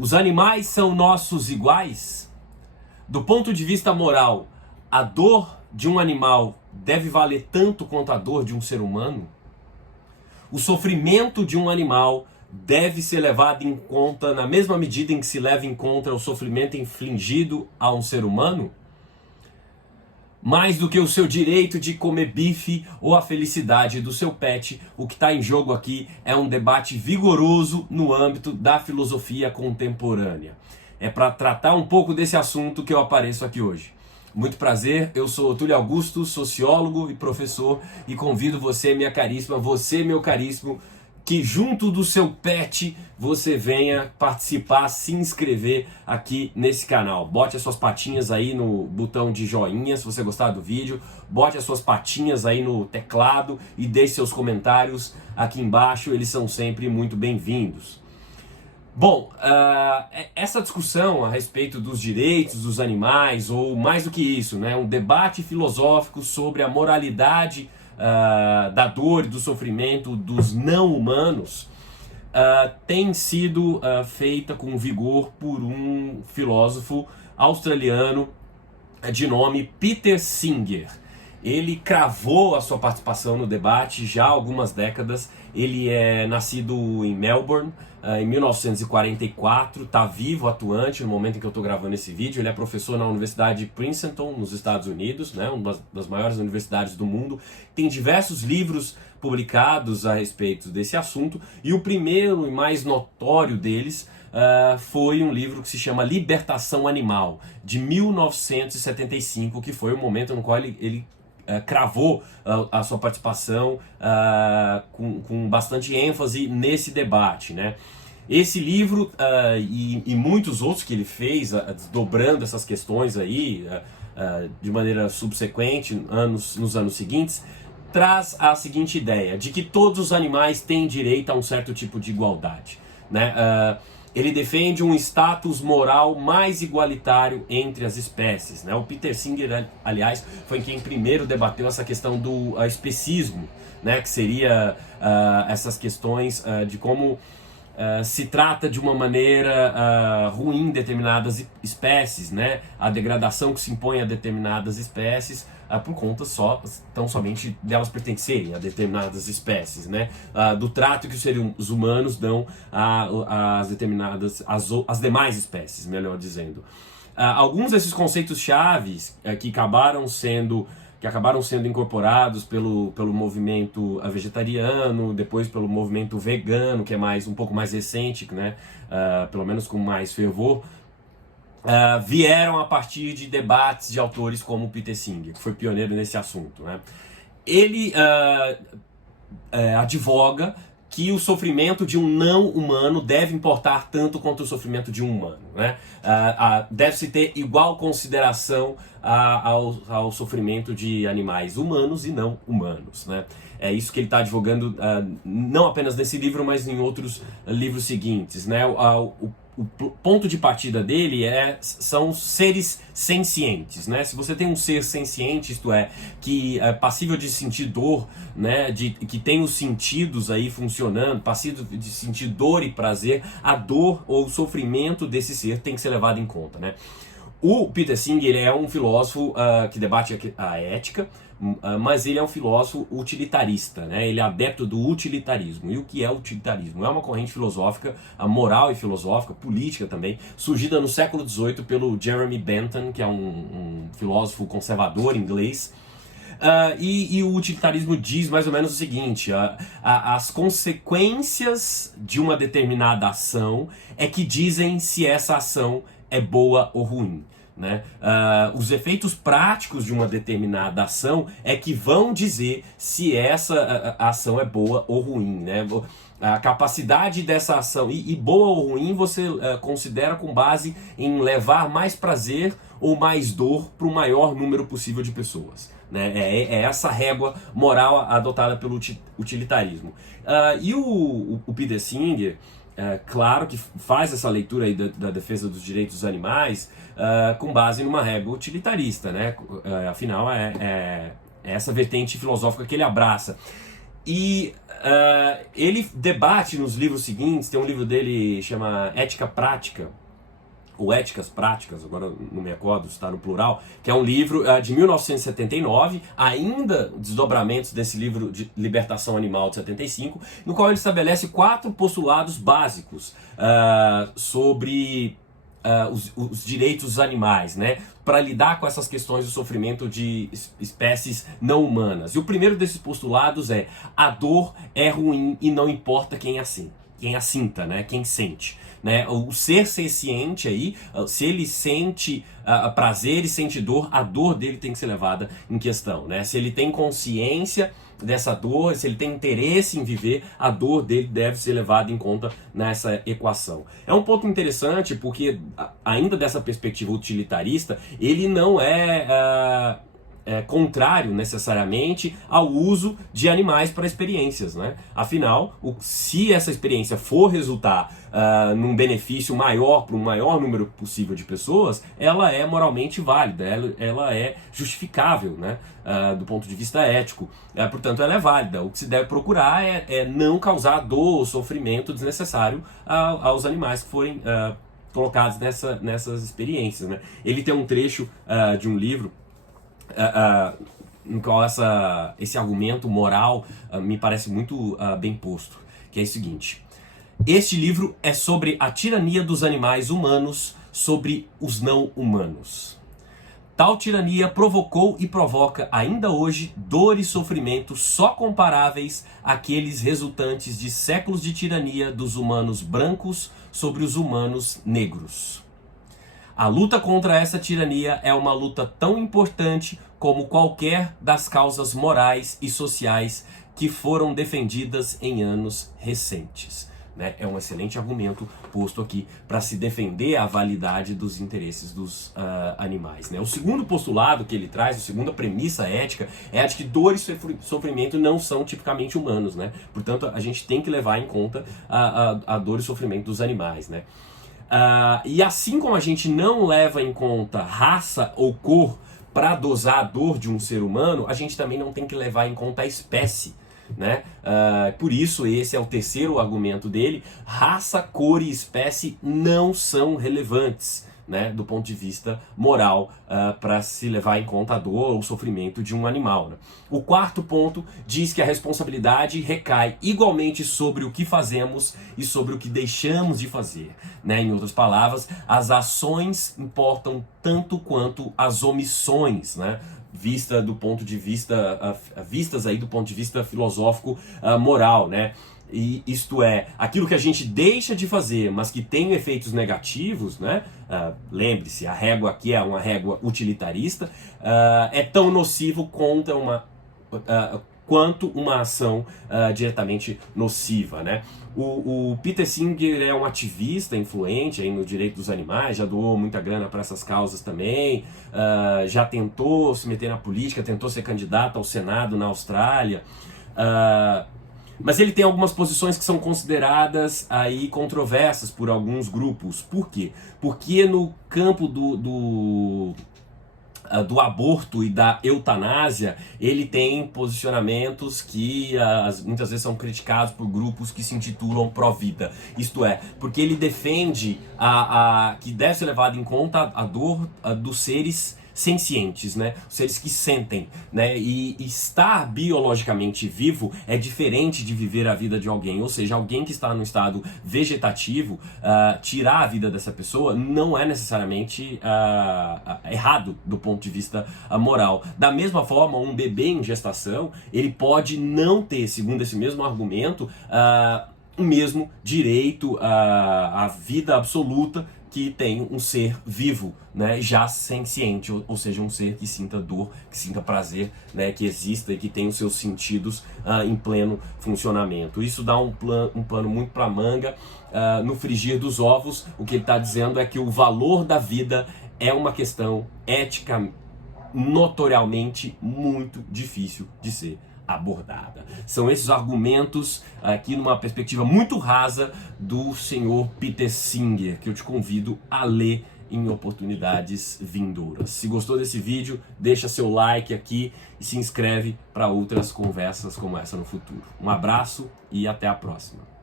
Os animais são nossos iguais? Do ponto de vista moral, a dor de um animal deve valer tanto quanto a dor de um ser humano? O sofrimento de um animal deve ser levado em conta na mesma medida em que se leva em conta o sofrimento infligido a um ser humano? Mais do que o seu direito de comer bife ou a felicidade do seu pet, o que está em jogo aqui é um debate vigoroso no âmbito da filosofia contemporânea. É para tratar um pouco desse assunto que eu apareço aqui hoje. Muito prazer, eu sou Túlio Augusto, sociólogo e professor, e convido você, minha caríssima, você, meu caríssimo, que junto do seu pet você venha participar, se inscrever aqui nesse canal. Bote as suas patinhas aí no botão de joinha se você gostar do vídeo, bote as suas patinhas aí no teclado e deixe seus comentários aqui embaixo, eles são sempre muito bem-vindos. Bom, essa discussão a respeito dos direitos dos animais, ou mais do que isso, né, um debate filosófico sobre a moralidade da dor e do sofrimento dos não-humanos, tem sido feita com vigor por um filósofo australiano de nome Peter Singer. Ele cravou a sua participação no debate já há algumas décadas. Ele é nascido em Melbourne em 1944, está vivo, atuante no momento em que eu estou gravando esse vídeo. Ele é professor na Universidade de Princeton, nos Estados Unidos, né, uma das maiores universidades do mundo. Tem diversos livros publicados a respeito desse assunto, e o primeiro e mais notório deles foi um livro que se chama Libertação Animal, de 1975, que foi o momento no qual ele cravou a sua participação com bastante ênfase nesse debate, né? Esse livro e muitos outros que ele fez, desdobrando essas questões aí de maneira subsequente, nos anos seguintes, traz a seguinte ideia, de que todos os animais têm direito a um certo tipo de igualdade, né? Ele defende um status moral mais igualitário entre as espécies, né? O Peter Singer, aliás, foi quem primeiro debateu essa questão do especismo, né? Que seria essas questões de como se trata de uma maneira ruim determinadas espécies, né? A degradação que se impõe a determinadas espécies por conta tão somente delas pertencerem a determinadas espécies, né? Do trato que os seres humanos dão às demais espécies, melhor dizendo. Alguns desses conceitos chaves que acabaram sendo incorporados pelo movimento vegetariano, depois pelo movimento vegano, que é um pouco mais recente, né? Pelo menos com mais fervor, vieram a partir de debates de autores como Peter Singer, que foi pioneiro nesse assunto, né? Ele advoga que o sofrimento de um não humano deve importar tanto quanto o sofrimento de um humano, né? Deve-se ter igual consideração ao sofrimento de animais humanos e não humanos, né? É isso que ele está advogando, não apenas nesse livro, mas em outros livros seguintes, né? O ponto de partida dele são seres sencientes, né? Se você tem um ser senciente, isto é, que é passível de sentir dor, né? Que tem os sentidos aí funcionando, passível de sentir dor e prazer, a dor ou o sofrimento desse ser tem que ser levado em conta, né? O Peter Singer é um filósofo que debate a ética, mas ele é um filósofo utilitarista, né? Ele é adepto do utilitarismo. E o que é utilitarismo? É uma corrente filosófica, moral e filosófica, política também, surgida no século XVIII pelo Jeremy Bentham, que é um filósofo conservador inglês. E o utilitarismo diz mais ou menos o seguinte: as consequências de uma determinada ação é que dizem se essa ação é boa ou ruim, né? Os efeitos práticos de uma determinada ação é que vão dizer se essa ação é boa ou ruim, né? A capacidade dessa ação, e boa ou ruim, você considera com base em levar mais prazer ou mais dor para o maior número possível de pessoas, né? É essa régua moral adotada pelo utilitarismo. E o Peter Singer, claro que faz essa leitura aí da defesa dos direitos dos animais com base numa régua utilitarista, né? Afinal, é essa vertente filosófica que ele abraça. ele debate nos livros seguintes, tem um livro dele chama Ética Prática, ou Éticas Práticas, agora não me recordo se está no plural, que é um livro de 1979, ainda desdobramentos desse livro de Libertação Animal de 75, no qual ele estabelece 4 postulados básicos sobre os direitos dos animais, né, para lidar com essas questões do sofrimento de espécies não humanas. E o primeiro desses postulados é: a dor é ruim e não importa quem a sinta, né, quem sente. Né? O ser ciente aí, se ele sente prazer e sente dor, a dor dele tem que ser levada em questão. Né? Se ele tem consciência dessa dor, se ele tem interesse em viver, a dor dele deve ser levada em conta nessa equação. É um ponto interessante porque, ainda dessa perspectiva utilitarista, ele não é contrário necessariamente ao uso de animais para experiências, né? Afinal, se essa experiência for resultar num benefício maior para um maior número possível de pessoas, ela é moralmente válida, ela é justificável, né? Do ponto de vista ético. Portanto, ela é válida. O que se deve procurar é não causar dor ou sofrimento desnecessário aos animais que forem colocados nessas experiências, né? Ele tem um trecho de um livro no qual esse argumento moral me parece muito bem posto, que é o seguinte: este livro é sobre a tirania dos animais humanos sobre os não humanos. Tal tirania provocou e provoca ainda hoje dor e sofrimento só comparáveis àqueles resultantes de séculos de tirania dos humanos brancos sobre os humanos negros. A luta contra essa tirania é uma luta tão importante como qualquer das causas morais e sociais que foram defendidas em anos recentes. Né? É um excelente argumento posto aqui para se defender a validade dos interesses dos animais. Né? O segundo postulado que ele traz, a segunda premissa ética, é a de que dor e sofrimento não são tipicamente humanos. Né? Portanto, a gente tem que levar em conta a dor e sofrimento dos animais. Né? E assim como a gente não leva em conta raça ou cor para dosar a dor de um ser humano, a gente também não tem que levar em conta a espécie. Né? Por isso, esse é o terceiro argumento dele: raça, cor e espécie não são relevantes, né, do ponto de vista moral, para se levar em conta a dor ou o sofrimento de um animal. Né? O quarto ponto diz que a responsabilidade recai igualmente sobre o que fazemos e sobre o que deixamos de fazer. Né? Em outras palavras, as ações importam tanto quanto as omissões, né? Vistas aí do ponto de vista filosófico moral, né? E isto é, aquilo que a gente deixa de fazer, mas que tem efeitos negativos, né? Lembre-se, a régua aqui é uma régua utilitarista, é tão nocivo quanto uma ação diretamente nociva, né? O Peter Singer é um ativista influente aí no direito dos animais, já doou muita grana para essas causas também, já tentou se meter na política, tentou ser candidato ao Senado na Austrália, mas ele tem algumas posições que são consideradas aí controversas por alguns grupos. Por quê? Porque no campo do aborto e da eutanásia, ele tem posicionamentos que muitas vezes são criticados por grupos que se intitulam pró-vida. Isto é, porque ele defende que deve ser levado em conta a dor dos seres sencientes, né? Os seres que sentem, né? E estar biologicamente vivo é diferente de viver a vida de alguém. Ou seja, alguém que está no estado vegetativo, tirar a vida dessa pessoa não é necessariamente errado do ponto de vista moral. Da mesma forma, um bebê em gestação, ele pode não ter, segundo esse mesmo argumento, o mesmo direito à vida absoluta que tem um ser vivo, né, já senciente, ou seja, um ser que sinta dor, que sinta prazer, né, que exista e que tem os seus sentidos em pleno funcionamento. Isso dá um pano muito para manga. No frigir dos ovos, o que ele está dizendo é que o valor da vida é uma questão ética notoriamente muito difícil de ser abordada. São esses argumentos aqui numa perspectiva muito rasa do senhor Peter Singer, que eu te convido a ler em oportunidades vindouras. Se gostou desse vídeo, deixa seu like aqui e se inscreve para outras conversas como essa no futuro. Um abraço e até a próxima.